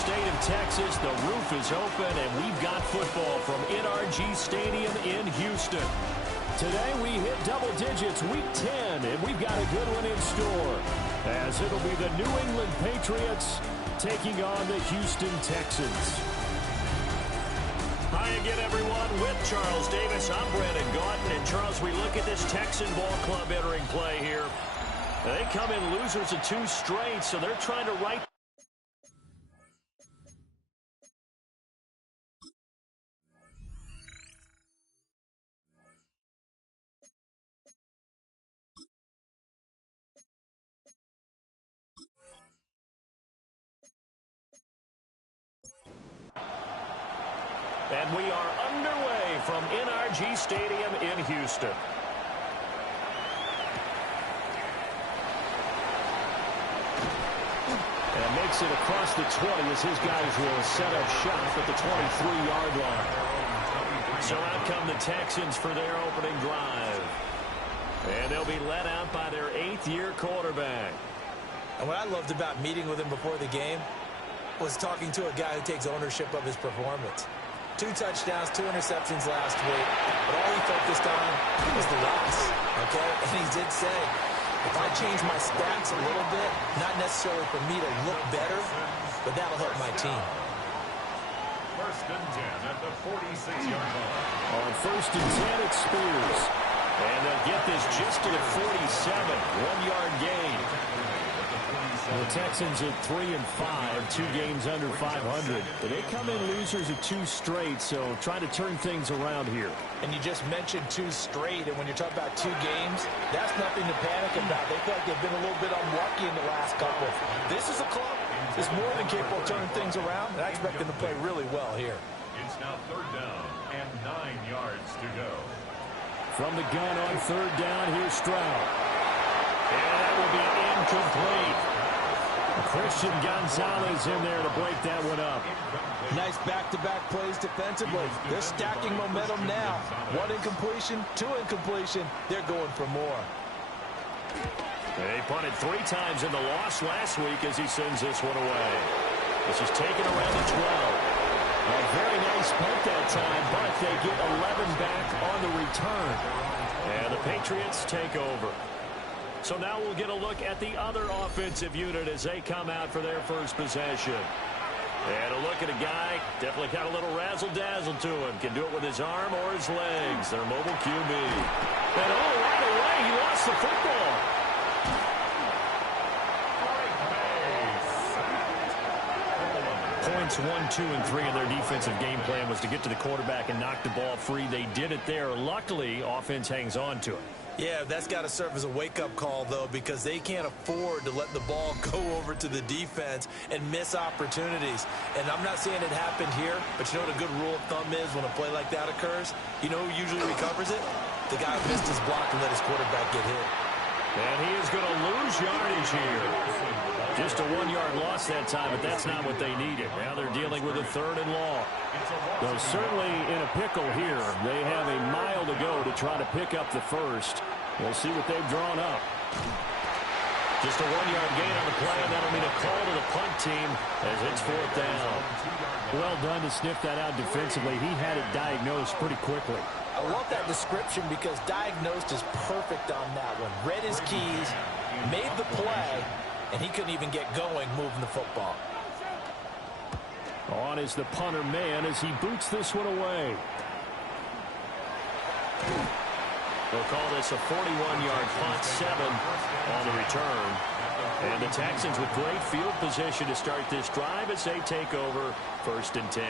state of Texas, the roof is open, and we've got football from NRG Stadium in Houston. Today we hit double digits, week 10, and we've got a good one in store, as it'll be the New England Patriots taking on the Houston Texans. Hi again, everyone. With Charles Davis, I'm Brandon Gaudin. And, Charles, we look at this Texan ball club entering play here. They come in losers of 2 straight, so they're trying to right. And we are underway from NRG Stadium in Houston. And makes it across the 20 as his guys will set up shop at the 23-yard line. So out come the Texans for their opening drive. And they'll be led out by their 8th-year quarterback. And what I loved about meeting with him before the game was talking to a guy who takes ownership of his performance. 2 touchdowns, 2 interceptions last week, but all he focused on was the loss, okay? And he did say, if I change my stats a little bit, not necessarily for me to look better, but that'll help my team. First and 10 at the 46-yard line. On first and 10, it's Spears. And they'll get this just to the 47, 1-yard gain. The Texans at 3-5, 2 games under 500. But they come in losers of 2 straight, so trying to turn things around here. And you just mentioned 2 straight, and when you're talking about 2 games, that's nothing to panic about. They feel like they've been a little bit unlucky in the last couple. This is a club that's more than capable of turning things around, and I expect them to play really well here. It's now 3rd down and 9 yards to go. From the gun on 3rd down, here's Stroud. And that will be incomplete. Christian Gonzalez in there to break that one up. Nice back-to-back plays defensively. They're stacking momentum now. 1 incompletion, 2 incompletion. They're going for more. They punted 3 times in the loss last week as he sends this one away. This is taken around the 12. A very nice punt that time, but they get 11 back on the return. And the Patriots take over. So now we'll get a look at the other offensive unit as they come out for their first possession. And a look at a guy, definitely got a little razzle-dazzle to him. Can do it with his arm or his legs. Their mobile QB. And right away, he lost the football. Points 1, 2, and 3 in their defensive game plan was to get to the quarterback and knock the ball free. They did it there. Luckily, offense hangs on to it. Yeah, that's got to serve as a wake-up call, though, because they can't afford to let the ball go over to the defense and miss opportunities. And I'm not saying it happened here, but you know what a good rule of thumb is when a play like that occurs? You know who usually recovers it? The guy who missed his block and let his quarterback get hit. And he is going to lose yardage here. Just a 1-yard loss that time, but that's not what they needed. Now they're dealing with a 3rd and long. Though certainly in a pickle here. They have a mile to go to try to pick up the first. We'll see what they've drawn up. Just a 1-yard gain on the play, and that'll mean a call to the punt team as it's 4th down. Well done to sniff that out defensively. He had it diagnosed pretty quickly. I love that description because diagnosed is perfect on that one. Read his keys, made the play, and he couldn't even get going moving the football. On is the punter man as he boots this one away. They'll call this a 41-yard punt, 7 on the return. And the Texans with great field position to start this drive as they take over 1st and 10.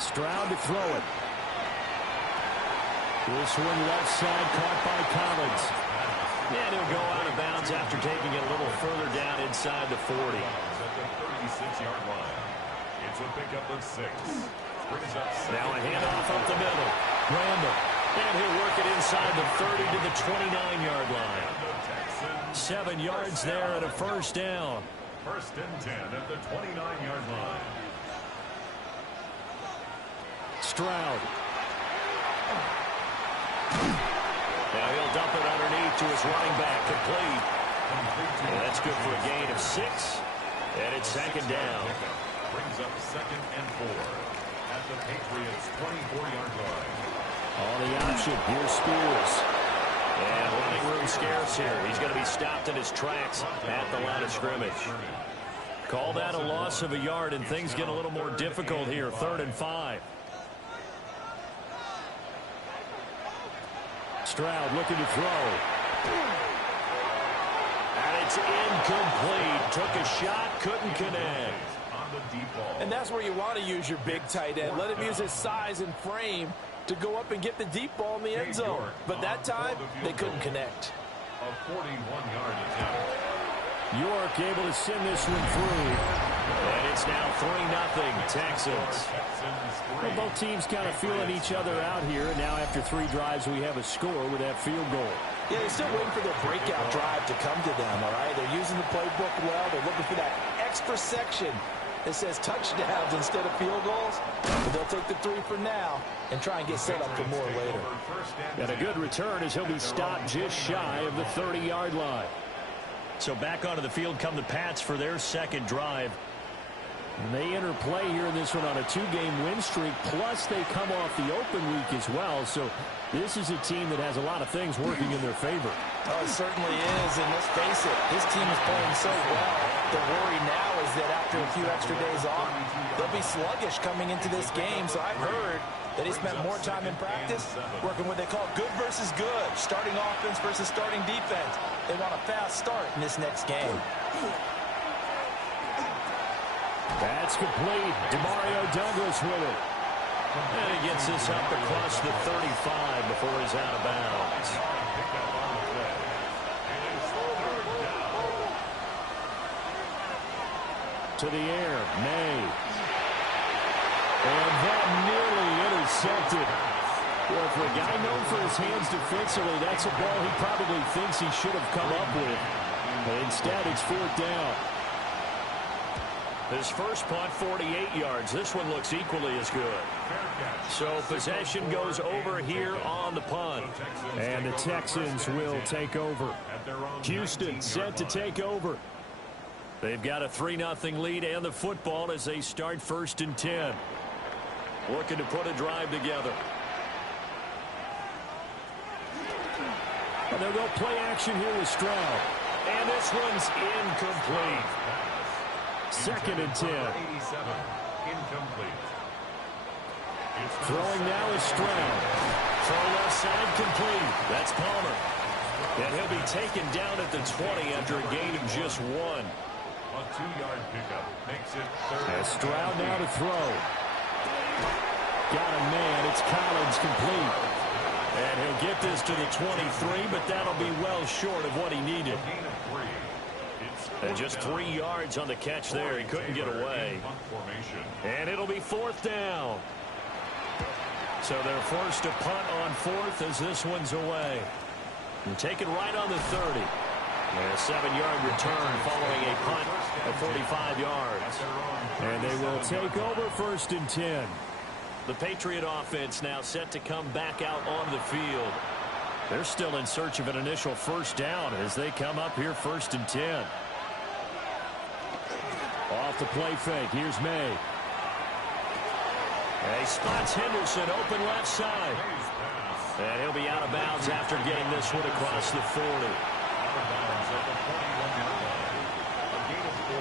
Stroud to throw it. This one left side caught by Collins. And he'll go out of bounds after taking it a little further down inside the 40. At the 36-yard line. It's a pickup of 6. Now a handoff up the middle. Randall. And he'll work it inside the 30 to the 29-yard line. 7 yards there and a 1st down. 1st and 10 at the 29-yard line. Stroud. Now he'll dump it underneath to his running back, complete. And that's good for a gain of 6. And it's second down. Brings up 2nd and 4 at the Patriots' 24-yard line. On the option, here's Spears. And running room scarce here. He's going to be stopped in his tracks at the line of scrimmage. Call that a loss of a yard, and things get a little more difficult here. 3rd and 5. Stroud looking to throw. And it's incomplete. Took a shot, couldn't connect. And that's where you want to use your big tight end. Let him use his size and frame to go up and get the deep ball in the end zone. But that time, they couldn't connect. A 41-yard attempt. York able to send this one through. And it's now 3-0 Texans. Well, both teams kind of feeling each other out here. Now after 3 drives, we have a score with that field goal. Yeah, they're still waiting for their breakout drive to come to them, all right? They're using the playbook well. They're looking for that extra section that says touchdowns instead of field goals. But they'll take the 3 for now and try and get set up for more later. And a good return as he'll be stopped just shy of the 30-yard line. So back onto the field come the Pats for their second drive. And they enter play here in this one on a 2-game win streak, plus they come off the open week as well. So this is a team that has a lot of things working in their favor. Oh, it certainly is, and let's face it, this team is playing so well. The worry now is that after a few extra days off, they'll be sluggish coming into this game. So I've heard that he spent more time in practice working what they call good versus good, starting offense versus starting defense. They want a fast start in this next game. That's complete. Demario Douglas with it. And he gets this up across the 35 before he's out of bounds. To the air, May. And that nearly intercepted. Well, for a guy known for his hands defensively, that's a ball he probably thinks he should have come up with. But instead, it's 4th down. His first punt, 48 yards. This one looks equally as good. So possession goes over here on the punt. And the Texans will take over. Houston set to take over. They've got a 3-0 lead and the football as they start 1st and 10. Looking to put a drive together. And they'll go play action here with Stroud. And this one's incomplete. 2nd and 10. Throwing now is Stroud. Throw left side complete. That's Palmer. And he'll be taken down at the 20 after a gain of just 1. A 2-yard pickup makes it 3rd. As Stroud now to throw. Got a man. It's Collins complete. And he'll get this to the 23, but that'll be well short of what he needed. And just 3 yards on the catch there. He couldn't get away. And it'll be 4th down. So they're forced to punt on 4th as this one's away. And take it right on the 30. And a 7-yard return following a punt of 45 yards. And they will take over 1st and 10. The Patriot offense now set to come back out onto the field. They're still in search of an initial 1st down as they come up here 1st and 10. Off the play fake. Here's May. And he spots Henderson open left side. And he'll be out of bounds after getting this one across the 40. Out of bounds at the 41-yard line. A gain of 4.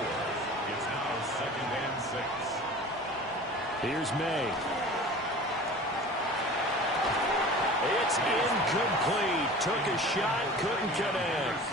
It's now 2nd and 6. Here's May. It's incomplete. Took a shot, couldn't connect.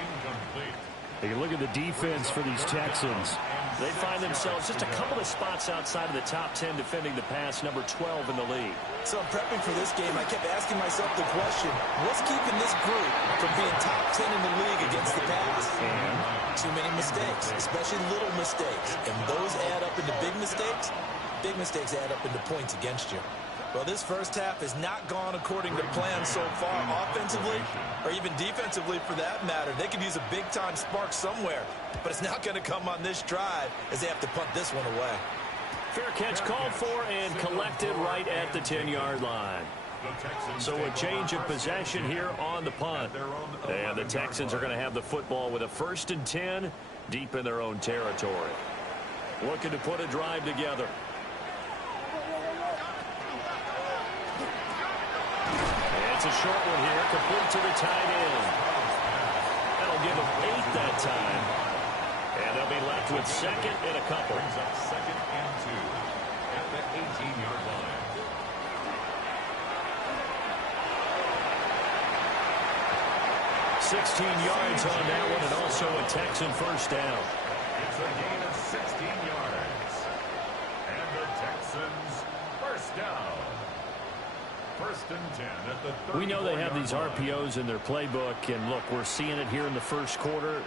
Incomplete. You can look at the defense for these Texans. They find themselves just a couple of spots outside of the top 10 defending the pass, number 12 in the league. So in prepping for this game, I kept asking myself the question, what's keeping this group from being top 10 in the league against the pass? And too many mistakes, especially little mistakes. And those add up into big mistakes. Big mistakes add up into points against you. Well, this first half has not gone according to plan so far, offensively or even defensively for that matter. They could use a big-time spark somewhere, but it's not going to come on this drive as they have to punt this one away. fair catch called for and collected right at the 10-yard line. So a change of possession here on the punt. And the Texans are going to have the football with a 1st and 10 deep in their own territory. Looking to put a drive together. It's a short one here, complete to the tight end. That'll give them 8 that time. And they'll be left with 2nd and a couple. Brings up 2nd and 2 at the 18-yard line. yards on that one, and also a Texan first down. It's a gain of 16 yards. And the Texans first down. 1st and 10 at the 34-yard line. We know they have these RPOs in their playbook, and look, we're seeing it here in the first quarter.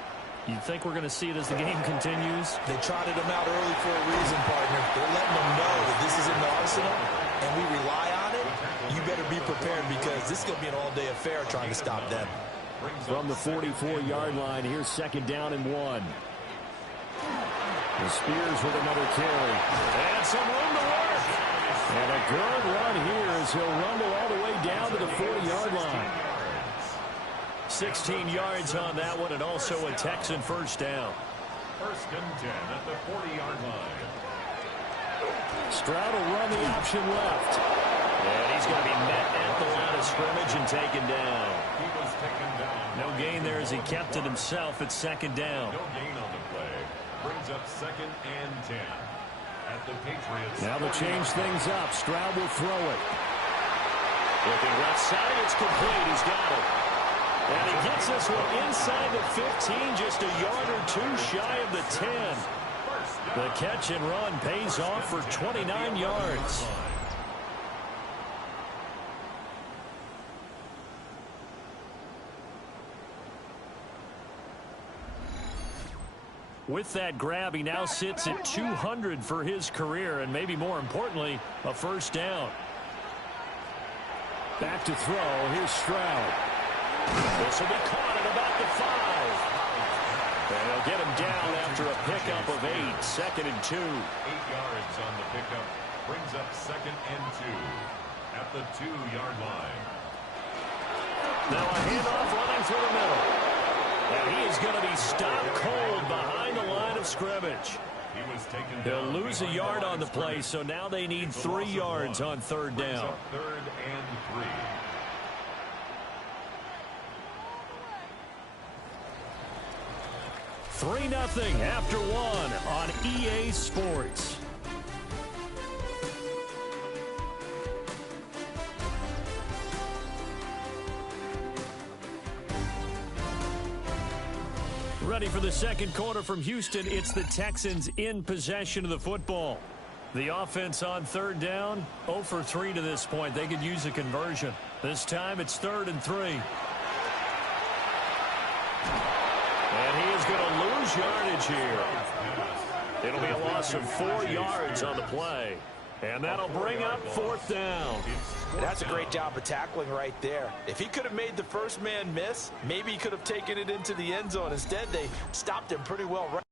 You think we're going to see it as the game continues? They trotted them out early for a reason, partner. They're letting them know that this is in the arsenal, and we rely on it. You better be prepared because this is going to be an all-day affair trying to stop them. From the 44-yard line, here's 2nd down and 1. The Spears with another carry. And some room to work. And a good run here as he'll rumble all the way down to the 40-yard line. 16 yards on that one, and also a Texan first down. 1st and 10 at the 40-yard line. Stroud will run the option left. And he's going to be met at the line of scrimmage and taken down. He was taken down. No gain there as he kept it himself at 2nd down. No gain on the play. Brings up 2nd and 10 at the Patriots. Now they'll change things up. Stroud will throw it. Looking left side, it's complete. He's got it. And he gets this one inside the 15, just a yard or 2 shy of the 10. The catch and run pays off for 29 yards. With that grab, he now sits at 200 for his career, and maybe more importantly, a first down. Back to throw. Here's Stroud. This will be caught at about the 5. And they'll get him down after a pickup of 8. 2nd and 2. 8 yards on the pickup. Brings up 2nd and 2 at the 2-yard line. Now a handoff running through the middle. And he is going to be stopped cold behind the line of scrimmage. He was taken They'll down lose a yard on the play, so now they need 3 yards on 3rd down. 3rd and 3. Three 0 after 1 on EA Sports. Ready for the second quarter from Houston. It's the Texans in possession of the football. The offense on 3rd down, 0 for 3 to this point. They could use a conversion. This time it's 3rd and 3. And he is going to lose yardage here. It'll be a loss of 4 yards on the play. And that'll bring up 4th down. That's a great job of tackling right there. If he could have made the first man miss, maybe he could have taken it into the end zone. Instead, they stopped him pretty well right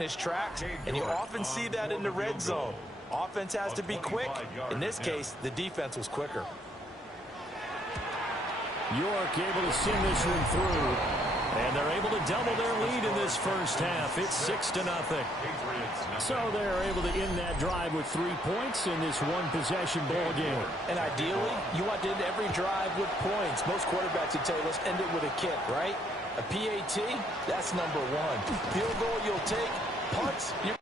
his tracks, and you often see that in the red zone. Offense has to be quick. In this case, the defense was quicker. York able to send this one through. And they're able to double their lead in this first half. It's 6-0. So they're able to end that drive with 3 points in this one-possession ball game. And ideally, you want to end every drive with points. Most quarterbacks would tell you, let's end it with a kick, right? A PAT, that's number one. Field goal you'll take. Punts, you're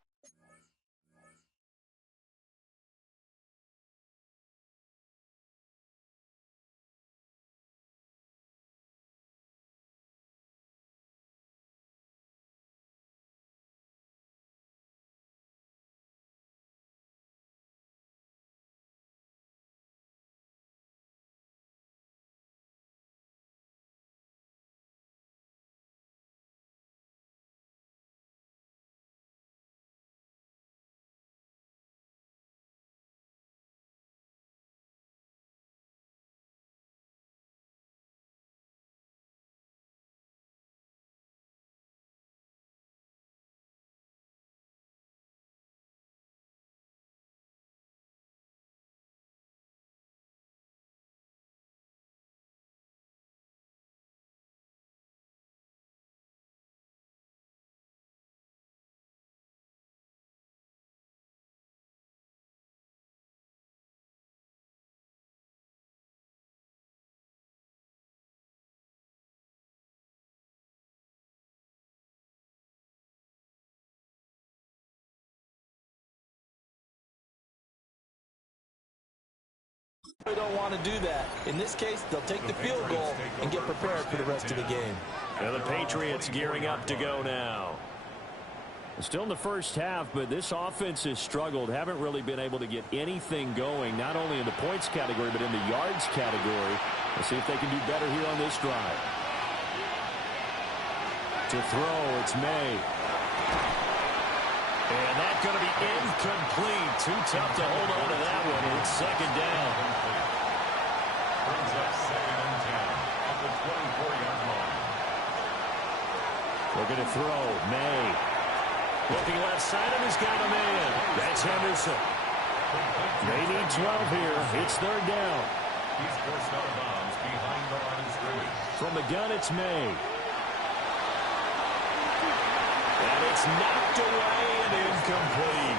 They don't want to do that. In this case, they'll take the field goal and get prepared for the rest of the game. And the Patriots gearing up to go now. Still in the first half, but this offense has struggled. Haven't really been able to get anything going, not only in the points category, but in the yards category. We'll see if they can do better here on this drive. To throw, it's May. And that's going to be incomplete. Too tough to hold on to that one. It's second down. Brings up 2nd and 10 at the 24-yard line. Looking to throw, May. Looking left side, and he's got a man. That's Henderson. They need 12 here. It's third down. He's forced out of bounds behind the line of scrimmage. From the gun, it's May. And it's knocked away and incomplete.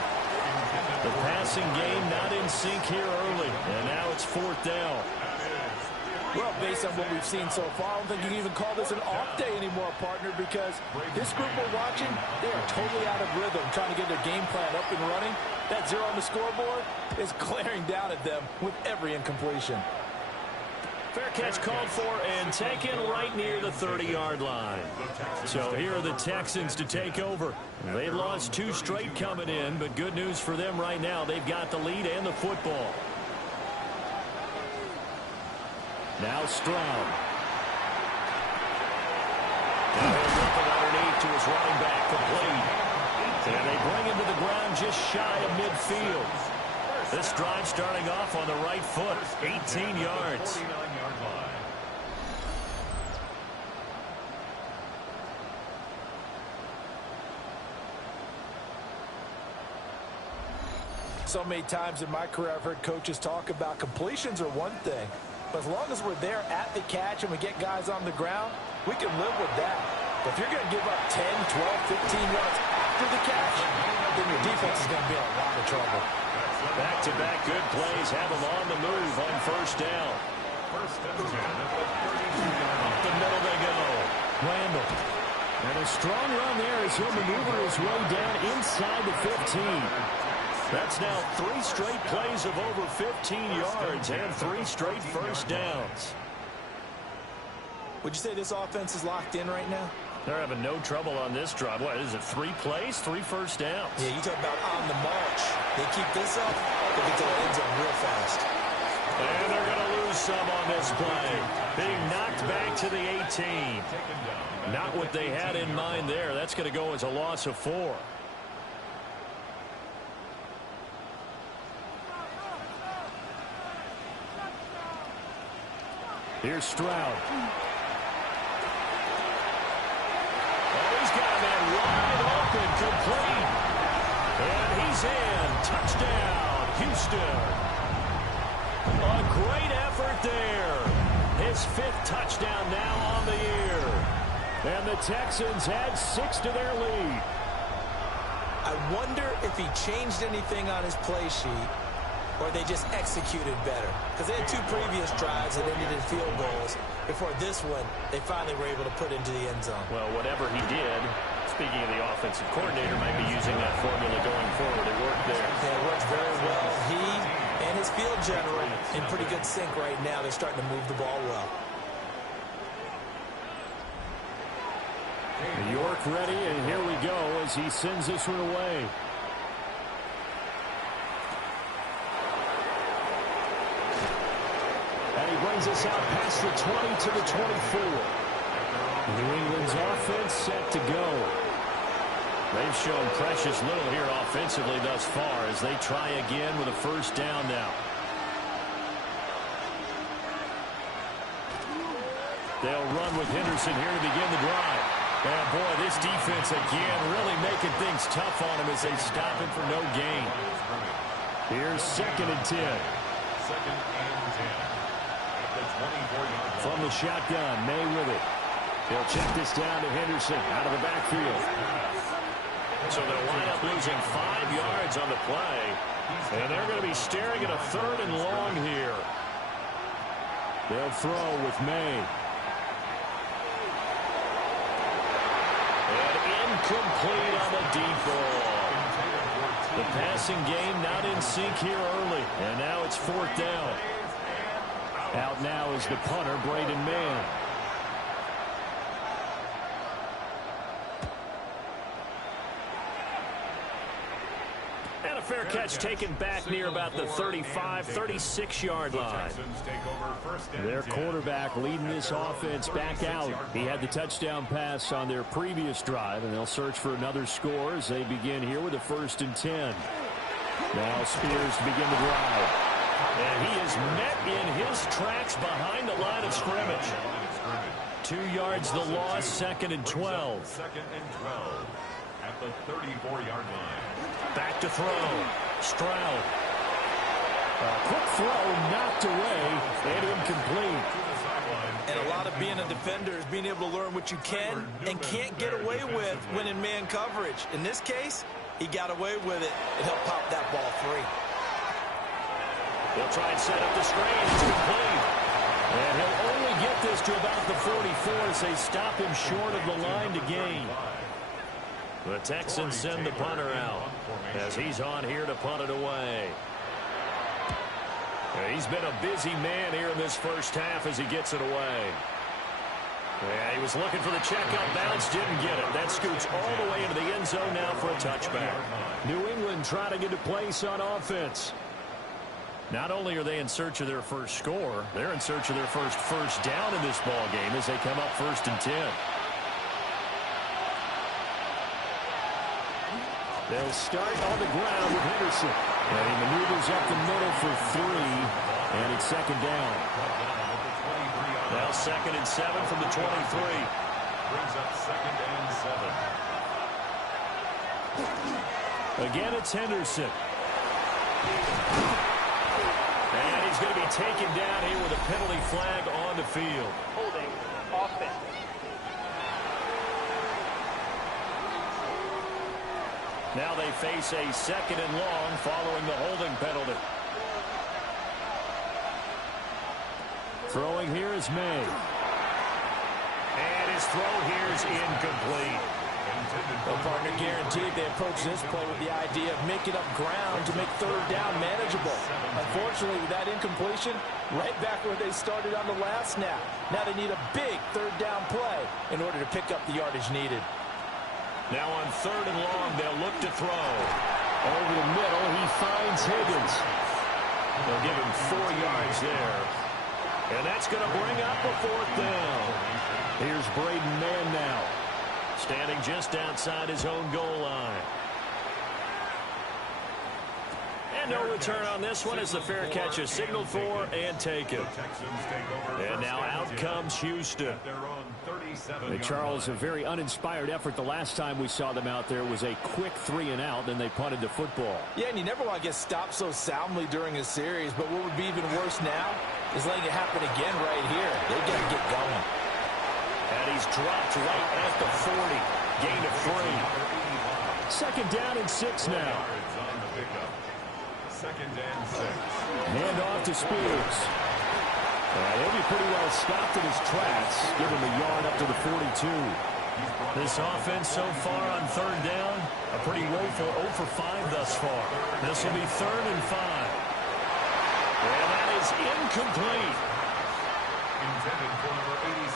The passing game not in sync here early. And now it's 4th down. Well, based on what we've seen so far, I don't think you can even call this an off day anymore, partner, because this group we're watching, they are totally out of rhythm, trying to get their game plan up and running. That 0 on the scoreboard is glaring down at them with every incompletion. Fair catch called for and taken right near the 30-yard line. So here are the Texans to take over. They lost 2 straight coming in, but good news for them right now. They've got the lead and the football. Now Stroud. Looking underneath to his running back, complete. And they bring him to the ground just shy of midfield. This drive starting off on the right foot, 18 yards. So many times in my career I've heard coaches talk about completions are one thing. But as long as we're there at the catch and we get guys on the ground, we can live with that. But if you're going to give up 10, 12, 15 yards after the catch, then your defense is going to be in a lot of trouble. Back-to-back good plays have them on the move on first down. First and 10 at the 32-yard line. Up the middle they go. Randall. And a strong run there as he'll maneuver his way down inside the 15. That's now 3 straight plays of over 15 yards and 3 straight first downs. Would you say this offense is locked in right now? They're having no trouble on this drive. What is it, 3 plays, 3 first downs? Yeah, you talk about on the march. They keep this up, they get to the end zone real fast. And they're going to lose some on this play. Being knocked back to the 18. Not what they had in mind there. That's going to go as a loss of 4. Here's Stroud. Oh, he's got a man wide open. open, complete. And he's in. Touchdown, Houston. A great effort there. His 5th touchdown now on the year. And the Texans add 6 to their lead. I wonder if he changed anything on his play sheet or they just executed better. Because they had 2 previous drives that ended in field goals. Before this one, they finally were able to put into the end zone. Well, whatever he did, speaking of the offensive coordinator, might be using that formula going forward. It worked there. Yeah, it worked very well. He and his field general in pretty good sync right now. They're starting to move the ball well. New York ready, and here we go as he sends this one away. And he brings us out past the 20 to the 24. New England's offense set to go. They've shown precious little here offensively thus far as they try again with a first down now. They'll run with Henderson here to begin the drive. And boy, this defense again really making things tough on him as they stop him for no gain. Here's 2nd and 10. 2nd and 10. At the 24-yard line. From the shotgun, May with it. He'll check this down to Henderson out of the backfield. So they'll wind up losing 5 yards on the play. And they're going to be staring at a 3rd and long here. They'll throw with May. Complete on the deep ball. The passing game not in sync here early. And now it's 4th down. Out now is the punter, Braden Mann. And a fair catch taken back near about the 35, 36-yard line. Their quarterback leading this offense back out. He had the touchdown pass on their previous drive, and they'll search for another score as they begin here with a 1st and 10. Now Spears to begin the drive. And he is met in his tracks behind the line of scrimmage. 2 yards the loss, 2nd and 12. 2nd and 12 at the 34-yard line. Back to throw. Stroud. A quick throw knocked away and incomplete. And a lot of being a defender is being able to learn what you can and can't get away with when in man coverage. In this case, he got away with it and helped pop that ball free. He'll try and set up the screen. It's complete. And he'll only get this to about the 44 as they stop him short of the line to gain. The Texans send the punter out as he's on here to punt it away. He's been a busy man here in this first half as he gets it away. Yeah, he was looking for the checkout bounce, didn't get it. That scoots all the way into the end zone now for a touchback. New England trying to get a place on offense. Not only are they in search of their first score, they're in search of their first down in this ball game as they come up 1st and 10. They'll start on the ground with Henderson. And he maneuvers up the middle for 3. And it's 2nd down. Now 2nd and 7 from the 23. Brings up 2nd and 7. Again, it's Henderson. And he's going to be taken down here with a penalty flag on the field. Holding offense. Now they face a 2nd and long following the holding penalty. Throwing here is May. And his throw here is incomplete. Well, partner, guaranteed they approach this play with the idea of making up ground to make 3rd down manageable. Unfortunately, with that incompletion, right back where they started on the last snap. Now they need a big 3rd down play in order to pick up the yardage needed. Now on 3rd and long, they'll look to throw. Over the middle, he finds Higgins. They'll give him 4 yards there. And that's going to bring up a 4th down. Here's Braden Mann now, standing just outside his own goal line. And no return on this one as the fair catch is signaled for and taken. And now out comes Houston. Hey, Charles, a very uninspired effort. The last time we saw them out there was a quick 3-and-out, then they punted the football. Yeah, and you never want to get stopped so soundly during a series, but what would be even worse now is letting it happen again right here. They got to get going. And he's dropped right at the 40. Gain of 3. 2nd down and 6 now. Hand off to Spears. He'll be pretty well stopped in his tracks. Give him a yard up to the 42. This offense so far on 3rd down, a pretty woeful 0 for 5 thus far. This will be 3rd and 5. And that is incomplete.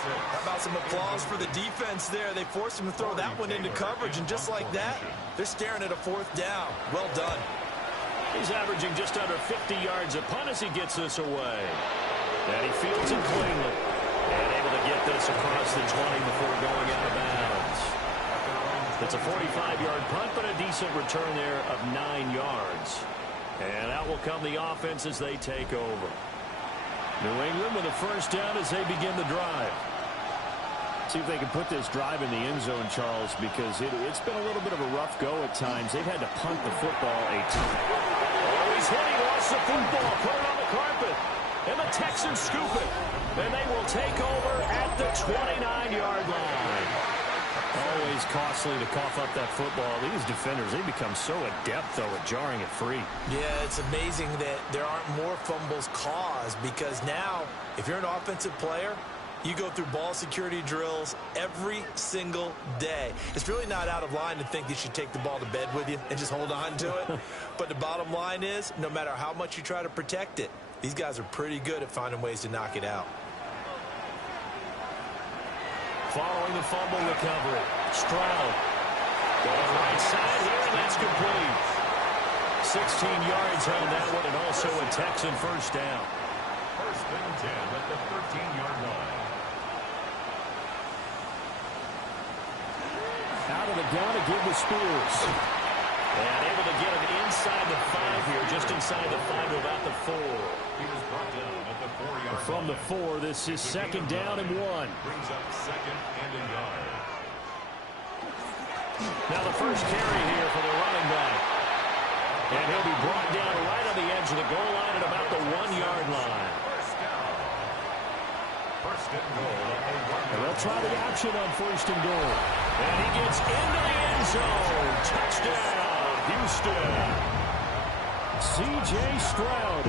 How about some applause for the defense there? They forced him to throw that one into coverage, and just like that, they're staring at a 4th down. Well done. He's averaging just under 50 yards a punt as he gets this away. And he fields it cleanly. And able to get this across the 20 before going out of bounds. It's a 45-yard punt, but a decent return there of 9 yards. And out will come the offense as they take over. New England with a 1st down as they begin the drive. See if they can put this drive in the end zone, Charles, because it's been a little bit of a rough go at times. They've had to punt the football a ton. Oh, he's hit. He lost the football. Put it on the carpet. And the Texans scoop it. And they will take over at the 29-yard line. Always costly to cough up that football. These defenders, they become so adept, though, at jarring it free. Yeah, it's amazing that there aren't more fumbles caused, because now, if you're an offensive player, you go through ball security drills every single day. It's really not out of line to think you should take the ball to bed with you and just hold on to it. But the bottom line is, no matter how much you try to protect it, these guys are pretty good at finding ways to knock it out. Following the fumble recovery, Stroud. Going right side here, and that's complete. 16 yards on that one, and also a Texan 1st down. 1st and 10 at the 13-yard line. Out of the gun to give to Spears. And able to get him inside the 5 here, just inside the 5 to about the 4. He was brought down at the 4-yard line. From the 4, this is 2nd down and 1. Brings up 2nd and a yard. Now the first carry here for the running back. And he'll be brought down right on the edge of the goal line at about the 1-yard line. 1st down. 1st and goal. And they'll try the option on 1st and goal. And he gets into the end zone. Touchdown, Houston. C.J. Stroud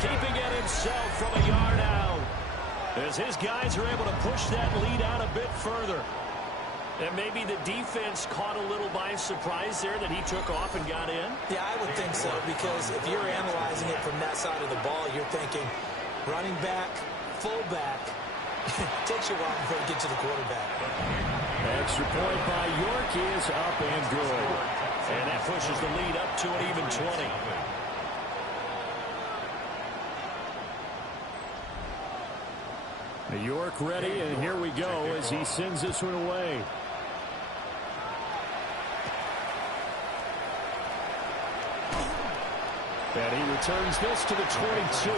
Keeping it himself from a yard out. As his guys are able to push that lead out a bit further. And maybe the defense caught a little by surprise there that he took off and got in. Yeah, I would think so, because if you're analyzing it from that side of the ball, you're thinking running back, fullback. Takes you a while before you get to the quarterback. Extra point by York is up and good. And that pushes the lead up to an even 20. York ready, and here we go as he sends this one away. And he returns this to the 22.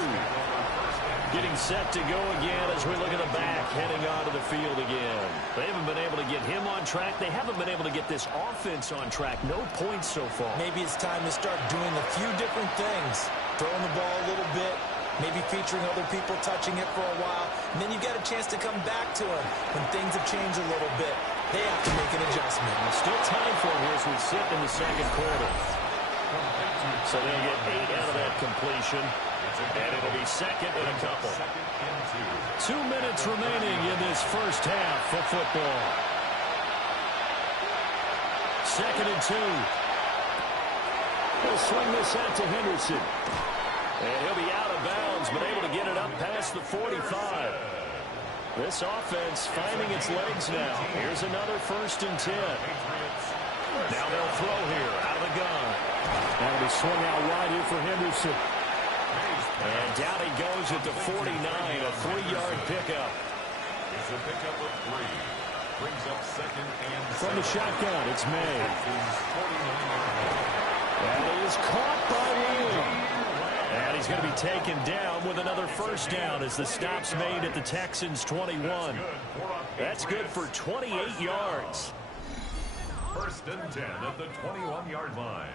Getting set to go again as we look at the back, heading onto the field again. They haven't been able to get him on track. They haven't been able to get this offense on track. No points so far. Maybe it's time to start doing a few different things. Throwing the ball a little bit, maybe featuring other people touching it for a while, and then you get a chance to come back to it when things have changed a little bit. They have to make an adjustment. Still time for him as we sit in the 2nd quarter. So they'll get 8 out of that completion. And it'll be 2nd and a couple. 2 minutes remaining in this first half of football. 2nd and 2. He'll swing this out to Henderson. And he'll be out of bounds, but able to get it up past the 45. This offense finding its legs now. Here's another 1st and 10. Now they'll throw here out of the gun. That'll be swung out wide here for Henderson. And down he goes at the 49, a 3-yard pickup. It's a pickup of 3. Brings up 2nd and 7. From the shotgun, it's May. That is caught by Lamb. And he's going to be taken down with another first down as the stop's made at the Texans' 21. That's good for 28 yards. First and 10 at the 21-yard line.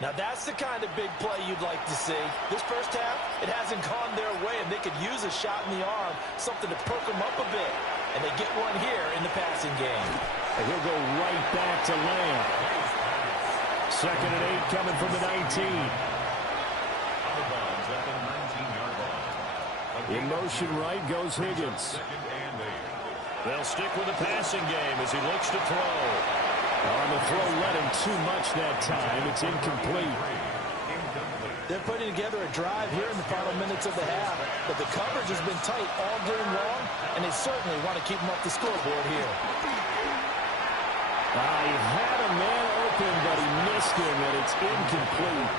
Now that's the kind of big play you'd like to see. This first half, it hasn't gone their way, and they could use a shot in the arm, something to perk them up a bit. And they get one here in the passing game. And he'll go right back to Lamb. Second and 8 coming from the 19. In motion right goes Higgins. They'll stick with the passing game as he looks to throw. On the throw, led him too much that time. It's incomplete. They're putting together a drive here in the final minutes of the half, but the coverage has been tight all game long, and they certainly want to keep them off the scoreboard here. He had a man open, but he missed him, and it's incomplete.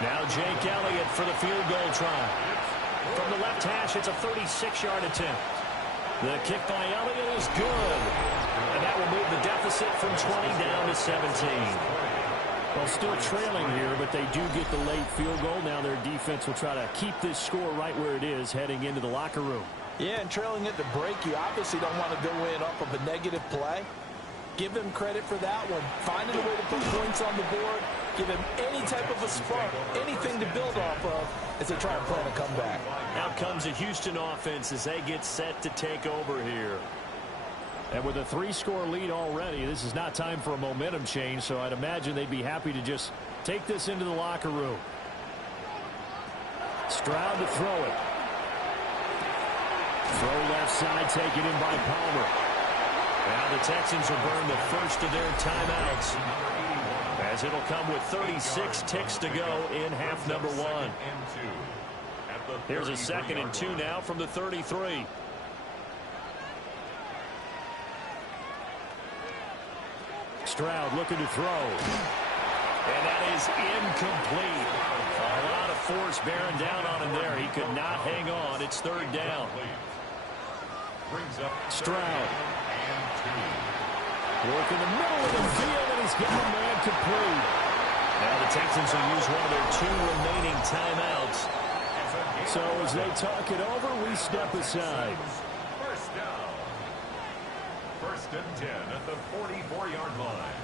Now Jake Elliott for the field goal try. From the left hash, it's a 36-yard attempt. The kick by Elliott is good. And that will move the deficit from 20 down to 17. Well, still trailing here, but they do get the late field goal. Now their defense will try to keep this score right where it is heading into the locker room. Yeah, and trailing at the break, you obviously don't want to go in off of a negative play. Give them credit for that one. Finding a way to put points on the board. Give him any type of a spark, anything to build off of as they try and plan a comeback. Out comes the Houston offense as they get set to take over here. And with a 3-score lead already, this is not time for a momentum change, so I'd imagine they'd be happy to just take this into the locker room. Stroud to throw it. Throw left side, taken in by Palmer. Now the Texans will burn the first of their timeouts, as it'll come with 36 ticks to go in half number 1. Here's a 2nd and 2 now from the 33. Stroud looking to throw. And that is incomplete. A lot of force bearing down on him there. He could not hang on. It's 3rd down. Stroud. Work in the middle of the field, and he's got a man complete. Now the Texans will use one of their 2 remaining timeouts. So as they talk it over, we step aside. First down. First and 10 at the 44-yard line.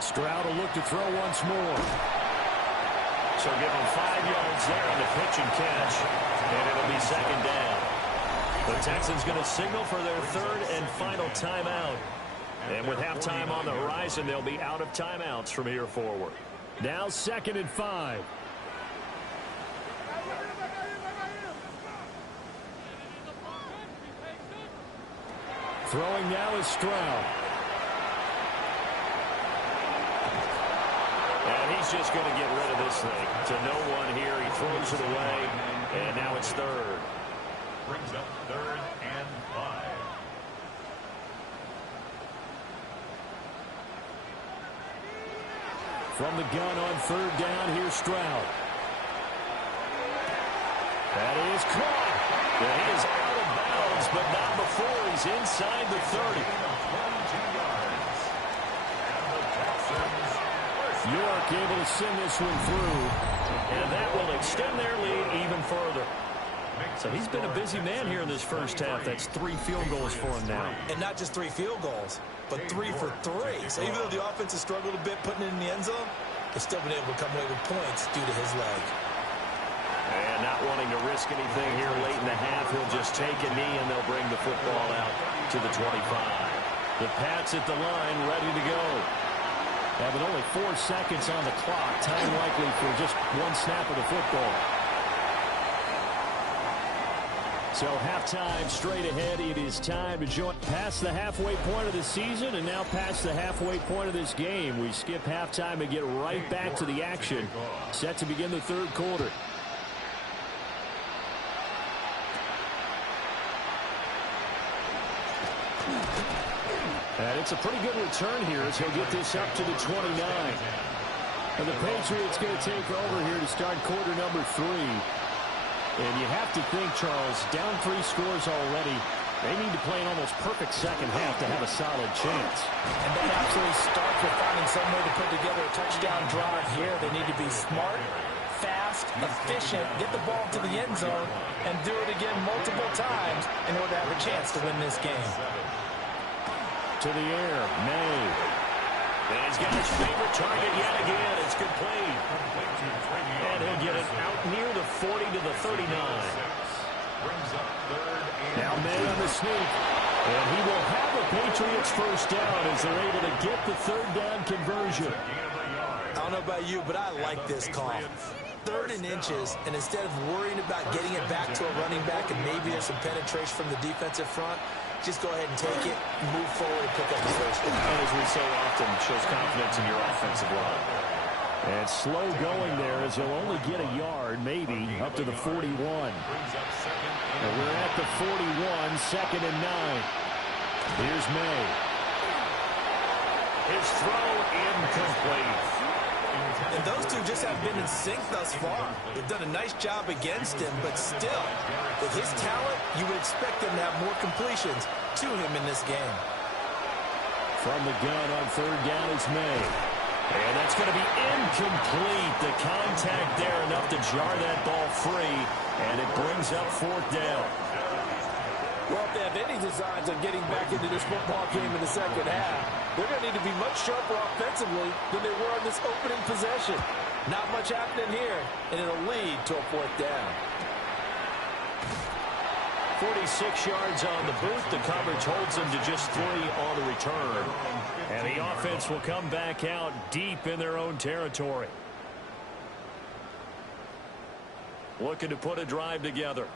Stroud will look to throw once more. So give him 5 yards there on the pitch and catch, and it'll be 2nd down. The Texans going to signal for their 3rd and final timeout. And with halftime on the horizon, they'll be out of timeouts from here forward. Now 2nd and 5. Throwing now is Stroud. And he's just going to get rid of this thing. To no one here. He throws it away. And now it's 3rd. Brings up 3rd and 5. From the gun on 3rd down, here's Stroud. That is caught. Yeah, he is out of bounds, but not before he's inside the 30. York able to send this one through. And that will extend their lead even further. So he's been a busy man here in this first half. That's 3 field goals for him now. And not just 3 field goals, but 3 for 3. So even though the offense has struggled a bit putting it in the end zone, they've still been able to come away with points due to his leg. And not wanting to risk anything here late in the half, he'll just take a knee and they'll bring the football out to the 25. The Pats at the line, ready to go. With only 4 seconds on the clock, time likely for just 1 snap of the football. So halftime straight ahead. It is time to join past the halfway point of the season and now past the halfway point of this game. We skip halftime and get right back to the action. Set to begin the 3rd quarter. And it's a pretty good return here as he'll get this up to the 29. And the Patriots going to take over here to start quarter number 3. And you have to think, Charles, down 3 scores already. They need to play an almost perfect second half to have a solid chance. And that absolutely starts with finding some way to put together a touchdown drive here. They need to be smart, fast, efficient, get the ball to the end zone, and do it again multiple times in order to have a chance to win this game. To the air, May. And he's got his favorite target yet again. It's complete. And he'll get it out near the 40 to the 39. Now May on the sneak. And he will have a Patriots first down as they're able to get the third down conversion. I don't know about you, but I like this call. 3rd and inches, and instead of worrying about getting it back to a running back and maybe there's some penetration from the defensive front, just go ahead and take it, move forward, and pick up the first down. And as we say often, shows confidence in your offensive line. And slow going there as he'll only get a yard, maybe, up to the 41. And we're at the 41, 2nd and 9. Here's May. His throw incomplete. And those two just haven't been in sync thus far. They've done a nice job against him, but still, with his talent, you would expect them to have more completions to him in this game. From the gun on 3rd down is May. And that's going to be incomplete. The contact there enough to jar that ball free, and it brings up 4th down. Well, if they have any designs on getting back into this football game in the second half, they're going to need to be much sharper offensively than they were on this opening possession. Not much happening here, and it'll lead to a 4th down. 46 yards on the boot. The coverage holds him to just 3 on the return. And the offense will come back out deep in their own territory. Looking to put a drive together.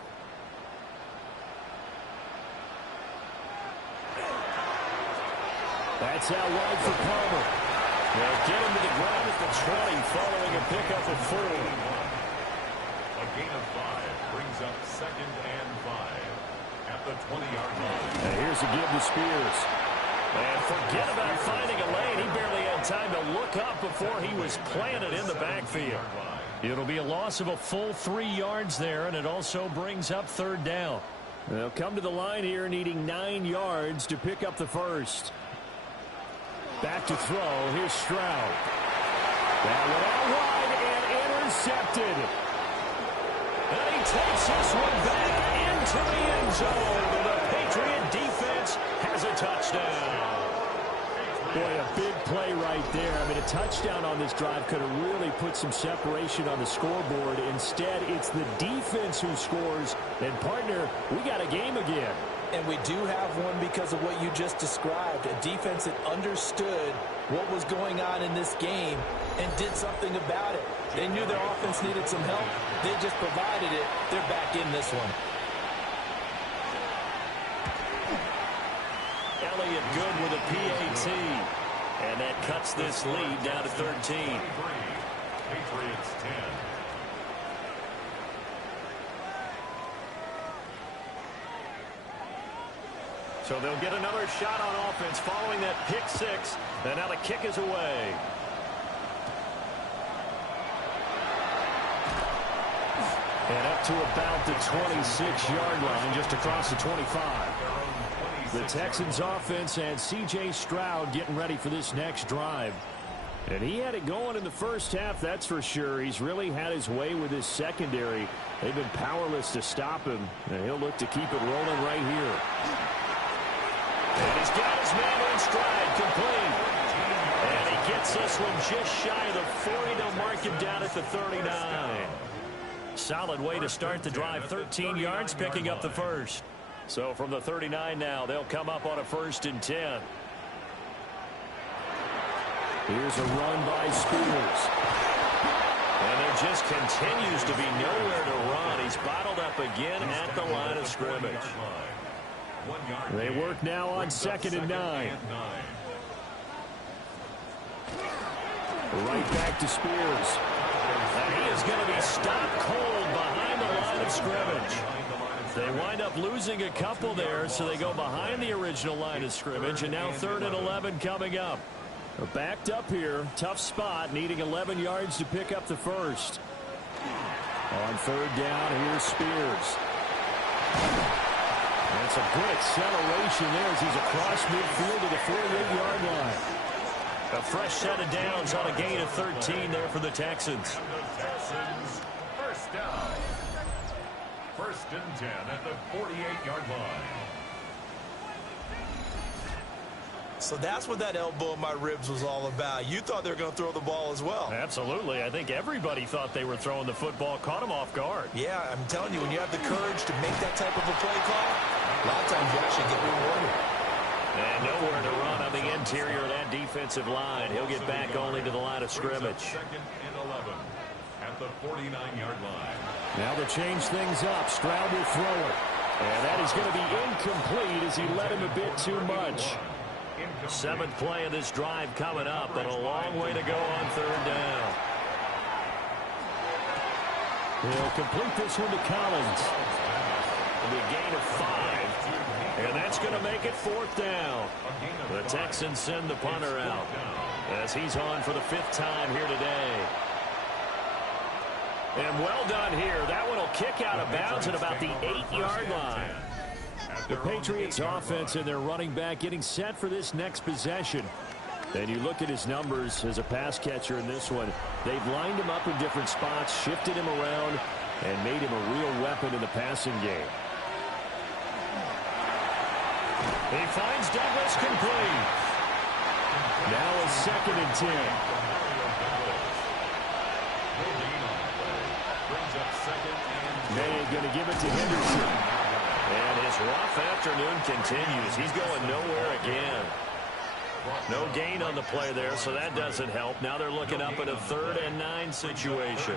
That's out wide for Palmer. They'll get him to the ground at the 20 following a pickup of 4. A gain of 5 brings up 2nd and 5 at the 20-yard line. And here's a give to Spears. And forget about finding a lane. He barely had time to look up before he was planted in the backfield. It'll be a loss of a full 3 yards there, and it also brings up 3rd down. They'll come to the line here needing 9 yards to pick up the first. Back to throw. Here's Stroud. That one out wide and intercepted. And he takes this one back into the end zone. The Patriot defense has a touchdown. Boy, a big play right there. I mean, a touchdown on this drive could have really put some separation on the scoreboard. Instead, it's the defense who scores. And, partner, we got a game again. And we do have one because of what you just described. A defense that understood what was going on in this game and did something about it. They knew their offense needed some help. They just provided it. They're back in this one. Elliott good with a PAT. And that cuts this lead down to 13. Patriots 10. So they'll get another shot on offense following that pick 6. And now the kick is away. And up to about the 26-yard line, just across the 25. The Texans offense and C.J. Stroud getting ready for this next drive. And he had it going in the first half, that's for sure. He's really had his way with his secondary. They've been powerless to stop him. And he'll look to keep it rolling right here. And he's got his man in stride, complete. And he gets this one just shy of the 40. They'll mark him down at the 39. Solid way to start the drive. 13 yards, picking up the first. So from the 39 now, they'll come up on a 1st and 10. Here's a run by Spears. And there just continues to be nowhere to run. He's bottled up again at the line of scrimmage. They work now on 2nd and 9. Right back to Spears. And he is going to be stopped cold behind the line of scrimmage. They wind up losing a couple there, so they go behind the original line of scrimmage, and now 3rd and 11 coming up. They're backed up here. Tough spot, needing 11 yards to pick up the first. On third down, here's Spears. And some good acceleration there as he's across midfield to the 48-yard line. A fresh set of downs on a gain of 13 there for the Texans. And the Texans, first down. First and 10 at the 48-yard line. So that's what that elbow in my ribs was all about. You thought they were going to throw the ball as well. Absolutely. I think everybody thought they were throwing the football, caught them off guard. Yeah, I'm telling you, when you have the courage to make that type of a play call, a lot of times you actually get rewarded. And nowhere to run on the interior of that defensive line. He'll get back only to the line of scrimmage. Second and 11 at the 49-yard line. Now to change things up, Stroud will throw it. And that is going to be incomplete as he led him a bit too much. Seventh play of this drive coming up, but a long way to go on third down. He'll complete this one to Collins. It'll be a gain of 5, and that's going to make it fourth down. The Texans send the punter out as he's on for the 5th time here today. And well done here. That one will kick out of bounds at about the 8-yard line. The Patriots offense and their running back getting set for this next possession. And you look at his numbers as a pass catcher in this one. They've lined him up in different spots, shifted him around, and made him a real weapon in the passing game. He finds Douglas complete. Now a 2nd and 10. May going to give it to Henderson. And his rough afternoon continues. He's going nowhere again. No gain on the play there, so that doesn't help. Now they're looking up at a 3rd and 9 situation.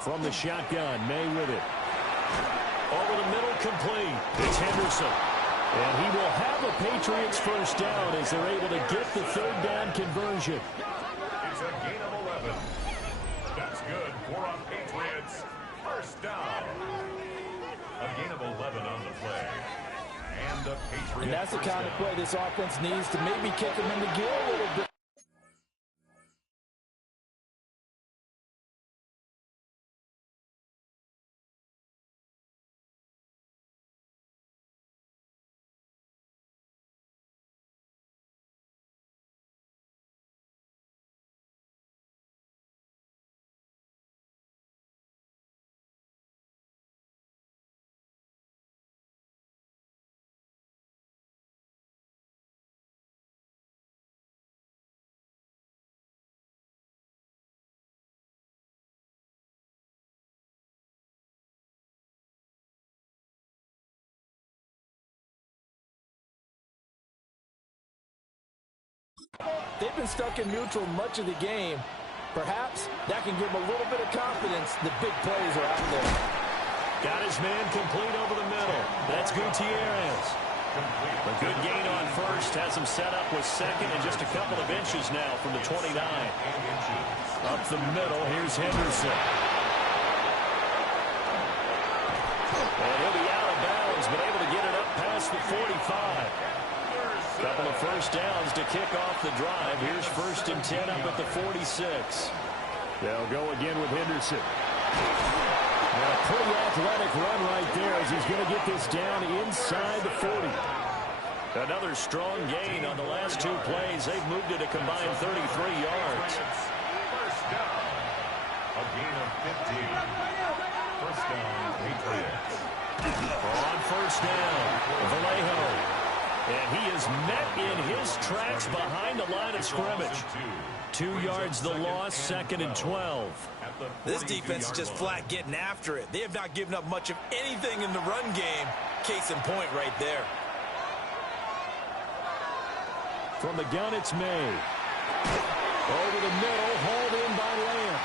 From the shotgun, May with it. Over the middle, complete. It's Henderson. And he will have a Patriots first down as they're able to get the 3rd down conversion. It's a gain of 11. That's good for a Patriots first down. A gain of 11 on the play. And the Patriots. And that's the kind of play this offense needs to maybe kick them in the gear a little bit. They've been stuck in neutral much of the game. Perhaps that can give them a little bit of confidence. The big plays are out there. Got his man complete over the middle. That's Gutierrez. A good gain on first. Has him set up with 2nd and just a couple of inches now from the 29. Up the middle, here's Henderson. And he'll be out of bounds, but able to get it up past the 45. Couple of first downs to kick off the drive. Here's 1st and 10 up at the 46. They'll go again with Henderson. And a pretty athletic run right there as he's going to get this down inside the 40. Another strong gain on the last 2 plays. They've moved it a combined 33 yards. First down. A gain of 15. First down, Patriots. On first down, Vallejo. And he is met in his tracks behind the line of scrimmage. 2 yards the loss, 2nd and 12. This defense is just flat getting after it. They have not given up much of anything in the run game. Case in point right there. From the gun, it's May. Over the middle, hauled in by Lamb.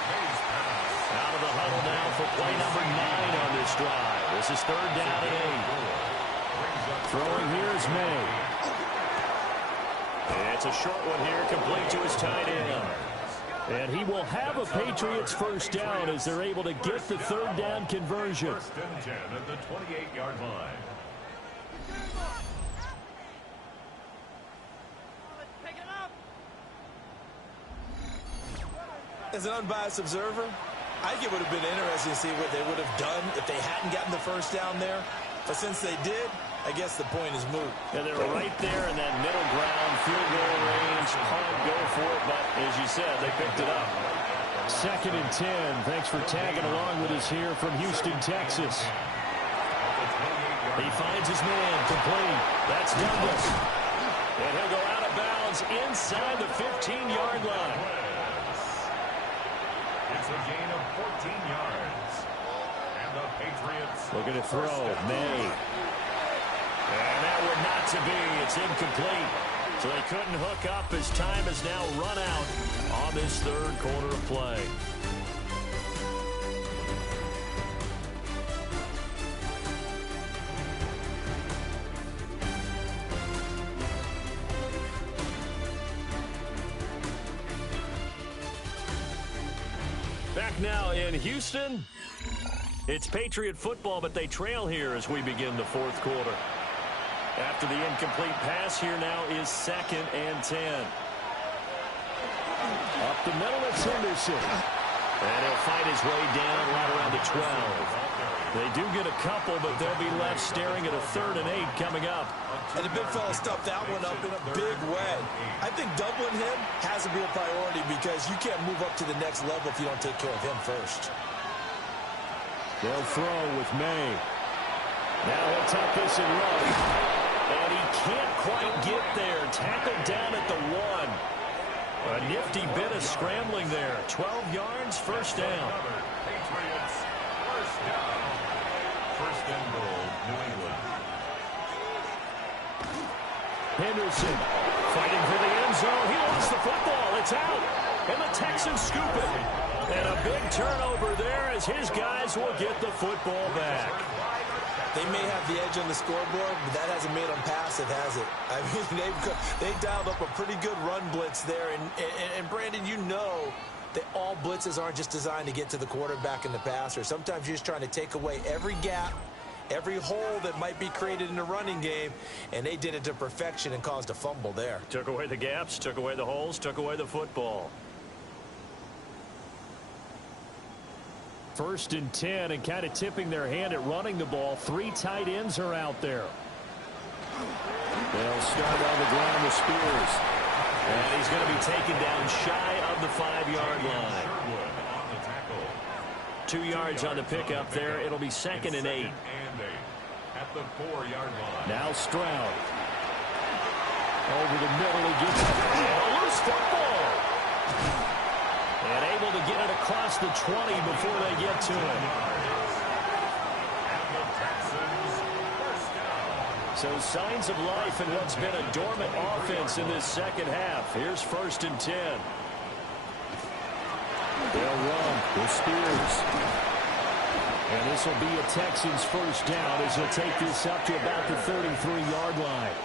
Out of the huddle now for play number 9 on this drive. This is 3rd down and 8. Throwing here is May. It's a short one here, complete to his tight end. And he will have a Patriots first down as they're able to get the 3rd down conversion. 1st and 10 at the 28-yard line. As an unbiased observer, I think it would have been interesting to see what they would have done if they hadn't gotten the first down there. But since they did, I guess the point is moot. And they were right there in that middle ground, field goal range, punt, go for it. But as you said, they picked it up. 2nd and 10. Thanks for tagging along with us here from Houston, Texas. He finds his man, complete. That's Douglas. And he'll go out of bounds inside the 15-yard line. It's a gain of 14 yards. And the Patriots Looking to throw, May. And that would not to be. It's incomplete. So they couldn't hook up as time has now run out on this 3rd quarter of play. Back now in Houston. It's Patriot football, but they trail here as we begin the 4th quarter. After the incomplete pass, here now is 2nd and 10. Up the middle, it's Henderson. And he'll fight his way down right around the 12. They do get a couple, but they'll be left staring at a 3rd and 8 coming up. And the big fella stuffed that one up in a big way. I think doubling him has to be a priority because you can't move up to the next level if you don't take care of him first. They'll throw with May. Now he'll tuck this and run. And he can't quite get there. Tackled down at the 1. A nifty bit of scrambling there. 12 yards, first down. Patriots first down. 1st and goal, New England. Henderson fighting for the end zone. He lost the football. It's out. And the Texans scoop it. And a big turnover there as his guys will get the football back. They may have the edge on the scoreboard, but that hasn't made them passive, has it? I mean, they dialed up a pretty good run blitz there. And Brandon, you know that all blitzes aren't just designed to get to the quarterback in the passer. Sometimes you're just trying to take away every gap, every hole that might be created in the running game, and they did it to perfection and caused a fumble there. Took away the gaps, took away the holes, took away the football. 1st and 10, and kind of tipping their hand at running the ball. 3 tight ends are out there. They'll start on the ground with Spears. And he's going to be taken down shy of the 5-yard line. 2 yards on the pickup there. It'll be 2nd and 8. At the 4-yard line. Now Stroud. Over the middle, he gets a loose football. And able to get it across the 20 before they get to him. So signs of life in what's been a dormant offense in this 2nd half. Here's 1st and 10. They'll run with Spears. And this will be a Texans first down as he'll take this up to about the 33-yard line.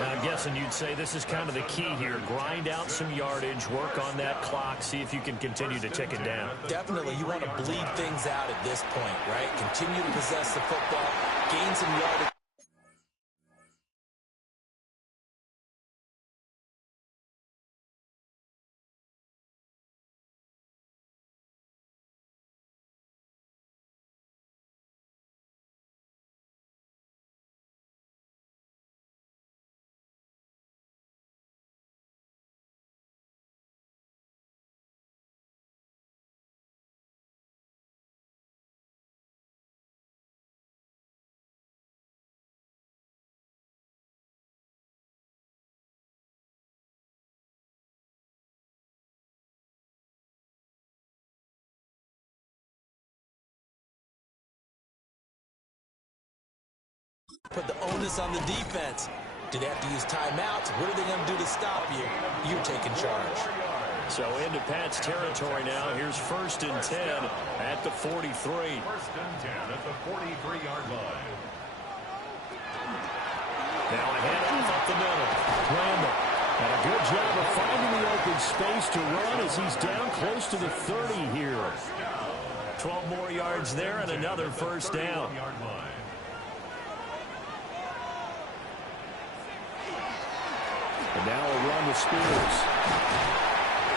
I'm guessing you'd say this is kind of the key here. Grind out some yardage, work on that clock, see if you can continue to tick it down. Definitely, you want to bleed things out at this point, right? Continue to possess the football, gain some yardage. Put the onus on the defense. Do they have to use timeouts? What are they going to do to stop you? You're taking charge. So into Pat's territory now. Here's 1st and 10 at the 43. 1st and 10 at the 43-yard line. Now a handoff up the middle. Randall. And a good job of finding the open space to run as he's down close to the 30 here. 12 more yards there and another 1st down. And now a run with Spears.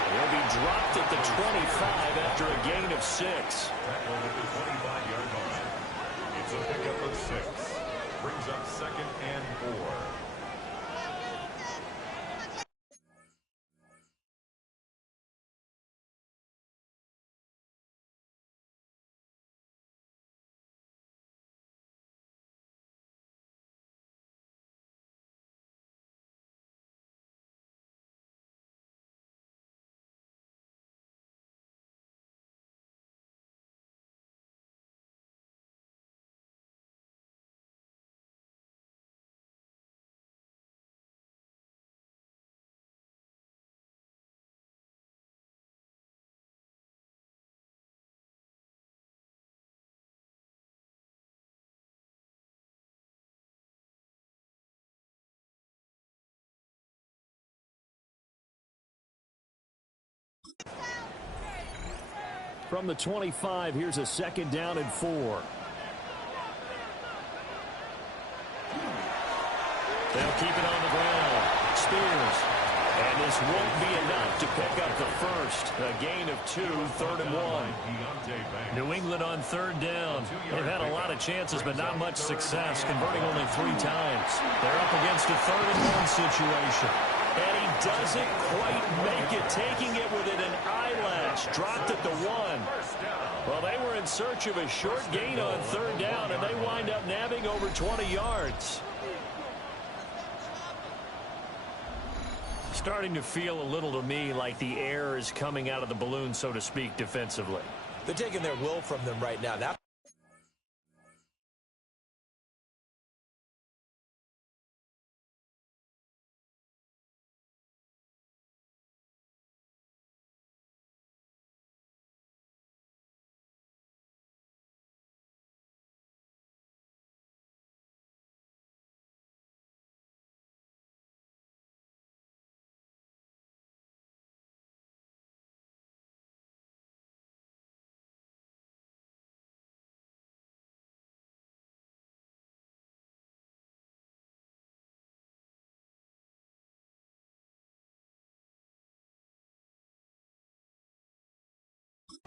He'll be dropped at the 25 after a gain of 6. Tackle at the 25-yard line. It's a pickup of 6. Brings up 2nd and 4. From the 25, here's a 2nd down and 4. They'll keep it on the ground. Spears. And this won't be enough to pick up the 1st. A gain of 2, 3rd and 1. New England on 3rd down. They've had a lot of chances, but not much success, converting only 3 times. They're up against a 3rd and 1 situation. And he doesn't quite make it, taking it within an eyelash. Dropped at the 1. Well, they were in search of a short gain on 3rd down, and they wind up nabbing over 20 yards. Starting to feel a little to me like the air is coming out of the balloon, so to speak, defensively. They're taking their will from them right now.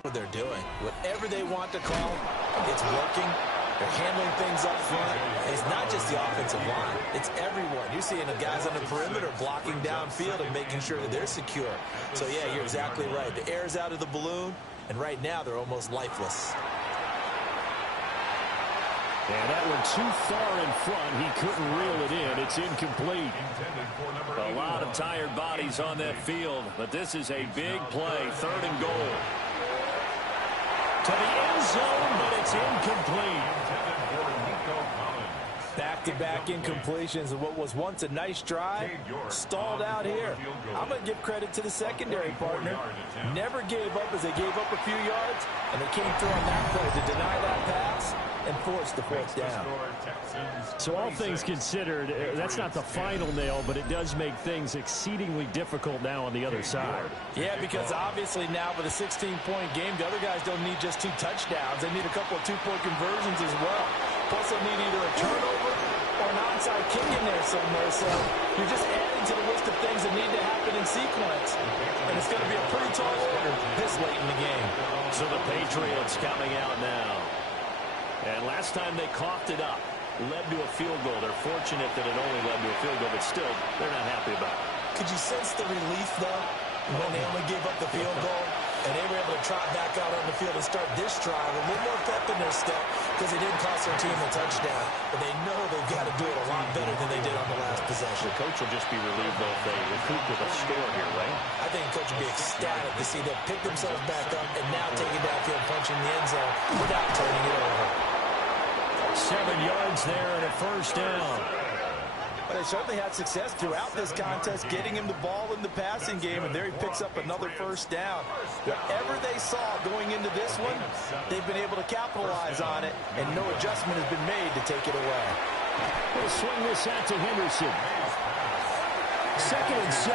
What they're doing. Whatever they want to call, it's working. They're handling things up front. And it's not just the offensive line. It's everyone. You're seeing the guys on the perimeter blocking downfield and making sure that they're secure. So, yeah, you're exactly right. The air's out of the balloon, and right now they're almost lifeless. And that one too far in front. He couldn't reel it in. It's incomplete. A lot of tired bodies on that field, but this is a big play. 3rd and goal. To the end zone, but it's incomplete. Back-to-back incompletions of what was once a nice drive, stalled out here. I'm going to give credit to the secondary partner. Never gave up as they gave up a few yards, and they came through on that play to deny that pass and force the 4th down. So all things considered, that's not the final nail, but it does make things exceedingly difficult now on the other side. Yeah, because obviously now with a 16-point game, the other guys don't need just 2 touchdowns. They need a couple of 2-point conversions as well. Plus, they'll need either a turnover or an onside kick in there somewhere. So you're just adding to the list of things that need to happen in sequence. And it's going to be a pretty tall order this late in the game. So the Patriots coming out now. And last time they coughed it up, led to a field goal. They're fortunate that it only led to a field goal, but still, they're not happy about it. Could you sense the relief, though, when they only gave up the field goal? And they were able to trot back out on the field and start this drive a little more pep in their step because they didn't cost their team a touchdown. But they know they've got to do it a lot better than they did on the last possession. The coach will just be relieved, though, if they recoup with a score here, right? I think the coach will be ecstatic to see them pick themselves back up and now take it downfield, punching the end zone without turning it over. 7 yards there and a first down. But they certainly had success throughout this contest getting him the ball in the passing game, and there he picks up another first down. Whatever they saw going into this one, they've been able to capitalize on it, and no adjustment has been made to take it away. We'll swing this out to Henderson. 2nd and 7.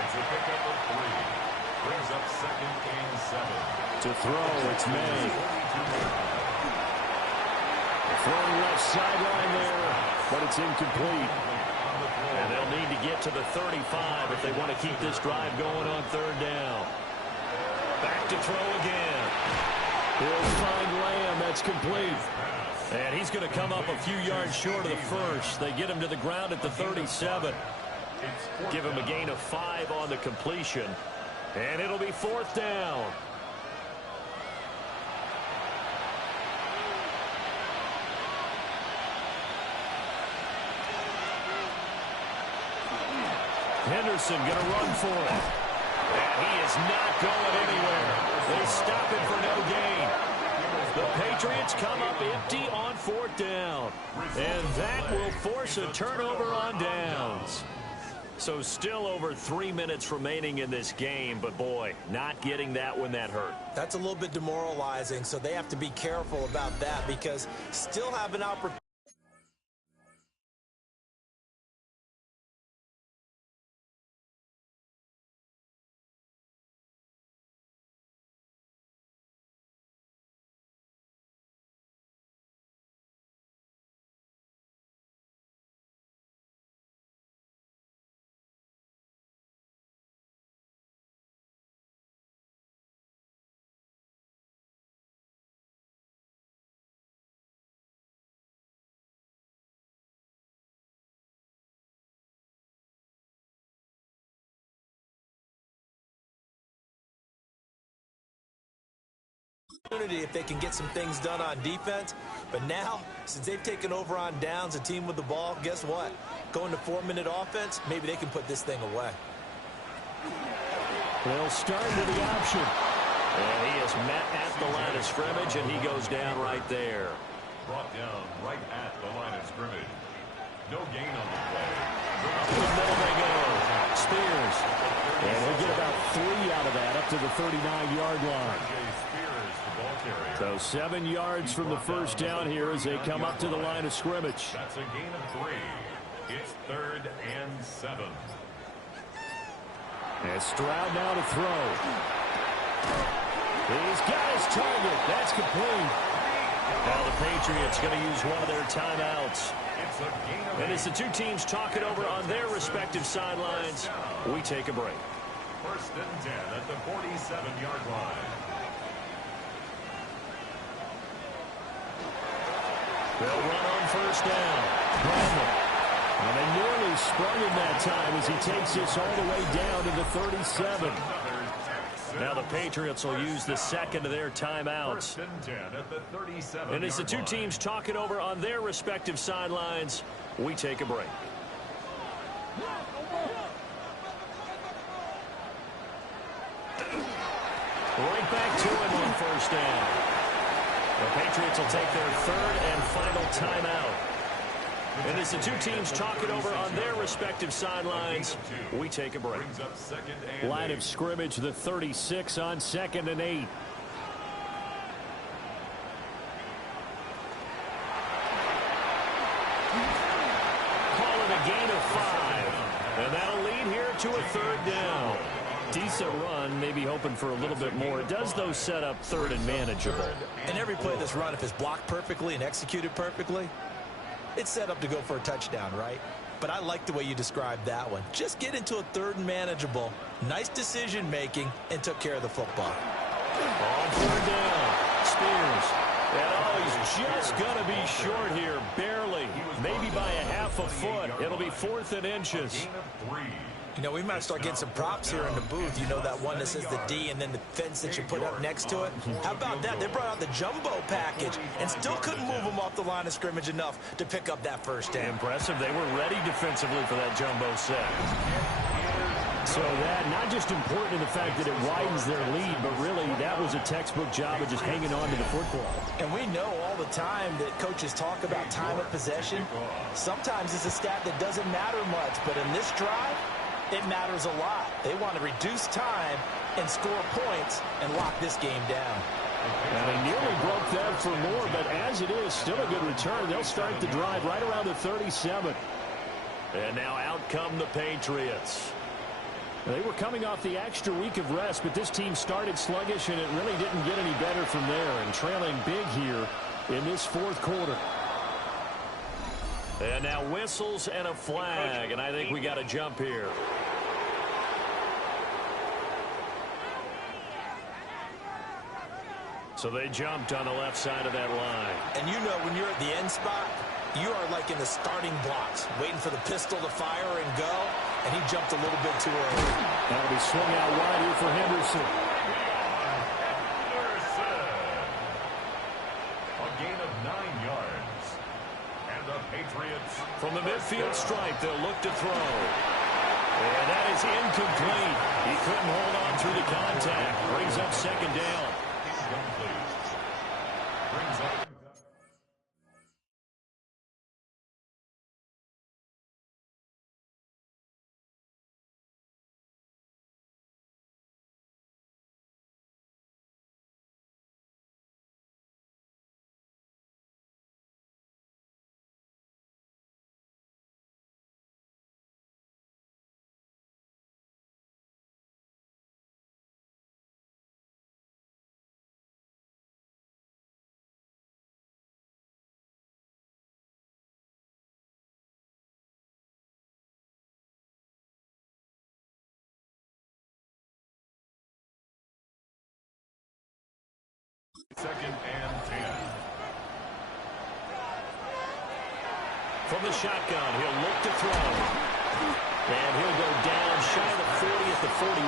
It's a pickup of 3. Brings up 2nd and 7. To throw, it's May. Throwing left sideline there, but it's incomplete. And they'll need to get to the 35 if they want to keep this drive going on 3rd down. Back to throw again. He'll find Lamb. That's complete. And he's going to come up a few yards short of the first. They get him to the ground at the 37. Give him a gain of 5 on the completion. And it'll be 4th down. Henderson going to run for it. And he is not going anywhere. They stop him for no gain. The Patriots come up empty on 4th down. And that will force a turnover on downs. So still over 3 minutes remaining in this game. But, boy, not getting that when that hurt. That's a little bit demoralizing, so they have to be careful about that because still have an opportunity. If they can get some things done on defense. But now, since they've taken over on downs, a team with the ball, guess what? Going to 4-minute offense, maybe they can put this thing away. They'll start with the option. And he is met at the line of scrimmage, and he goes down right there. Brought down right at the line of scrimmage. No gain on the play. Up the middle they go. Spears. And he'll get about 3 out of that up to the 39-yard line. So 7 yards from the first down here as they come up to the line of scrimmage. That's a gain of 3. It's 3rd and 7. And Stroud now to throw. He's got his target. That's complete. Now the Patriots going to use one of their timeouts. And as the two teams talk it over on their respective sidelines, we take a break. 1st and 10 at the 47-yard line. They'll run on 1st down. Brandon. And they nearly sprung him that time as he takes this all the way down to the 37. Now the Patriots will use the 2nd of their timeouts. 1st and 10 at the 37. And as the two teams talk it over on their respective sidelines, we take a break. Right back to him on 1st down. The Patriots will take their 3rd and final timeout. And as the two teams talk it over on their respective sidelines, we take a break. Line of scrimmage, the 36 on 2nd and 8. Call it a gain of 5. And that'll lead here to a 3rd down. Decent run, maybe hoping for a little bit more. It does, though, set up 3rd and manageable. And every play of this run, if it's blocked perfectly and executed perfectly, it's set up to go for a touchdown, right? But I like the way you described that one. Just get into a 3rd and manageable, nice decision-making, and took care of the football. On 3rd down, Spears. And he's just going to be short here, barely, maybe by a half a foot. It'll be 4th and inches. You know, we might start getting some props here in the booth. You know, that one that says the D and then the fence that you put up next to it? How about that? They brought out the jumbo package and still couldn't move them off the line of scrimmage enough to pick up that 1st down. Impressive. They were ready defensively for that jumbo set. So that, not just important in the fact that it widens their lead, but really that was a textbook job of just hanging on to the football. And we know all the time that coaches talk about time of possession. Sometimes it's a stat that doesn't matter much, but in this drive, it matters a lot. They want to reduce time and score points and lock this game down. And they nearly broke that for more, but as it is, still a good return. They'll start the drive right around the 37. And now out come the Patriots. They were coming off the extra week of rest, but this team started sluggish, and it really didn't get any better from there, and trailing big here in this fourth quarter. And now whistles and a flag, and I think we got to jump here. So they jumped on the left side of that line. And you know when you're at the end spot, you are like in the starting blocks, waiting for the pistol to fire and go, and he jumped a little bit too early. That'll be swung out wide here for Henderson. A gain of 9 yards. And the Patriots. From the midfield stripe, they'll look to throw. And that is incomplete. He couldn't hold on through the contact. Brings up second down. Brings up. Second and 10. From the shotgun, he'll look to throw. And he'll go down shy of the 40 at the 41.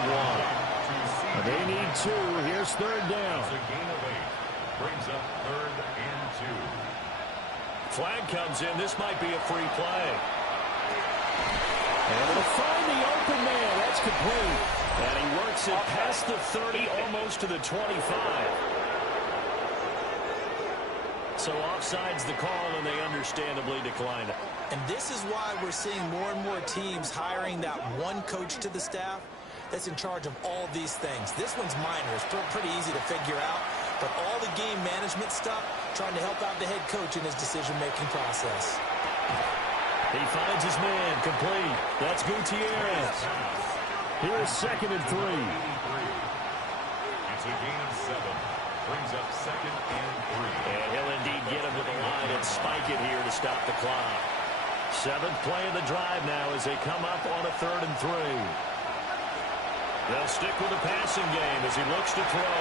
They need 2. Here's third down. It's a gain of 8. Brings up third and 2. Flag comes in. This might be a free play. And it'll find the open man. That's complete. And he works it past the 30, almost to the 25. So offside's the call, and they understandably declined it. And this is why we're seeing more and more teams hiring that one coach to the staff that's in charge of all these things. This one's minor. It's pretty easy to figure out. But all the game management stuff, trying to help out the head coach in his decision-making process. He finds his man, complete. That's Gutierrez. Here's second and 3. It's a gain of 7. Brings up second and 3. And he'll indeed get him to the line and spike it here to stop the clock. 7th play of the drive now as they come up on a 3rd and 3. They'll stick with the passing game as he looks to throw.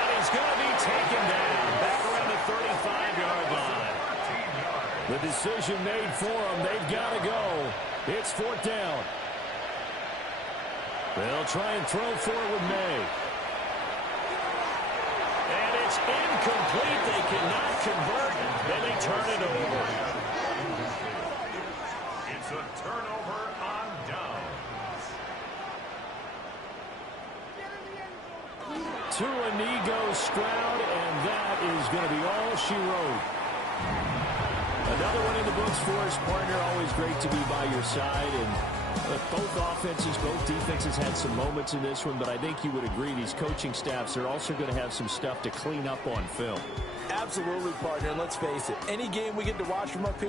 And he's going to be taken down back around the 35-yard line. The decision made for them. They've got to go. It's 4th down. They'll try and throw for it with May. And it's incomplete. They cannot convert. Then they turn it over. It's a turnover on downs. To Inigo Stroud, and that is going to be all she wrote. Another one in the books for us, partner. Always great to be by your side. And both offenses, both defenses had some moments in this one, but I think you would agree these coaching staffs are also going to have some stuff to clean up on film. Absolutely, partner. And let's face it, any game we get to watch from up here,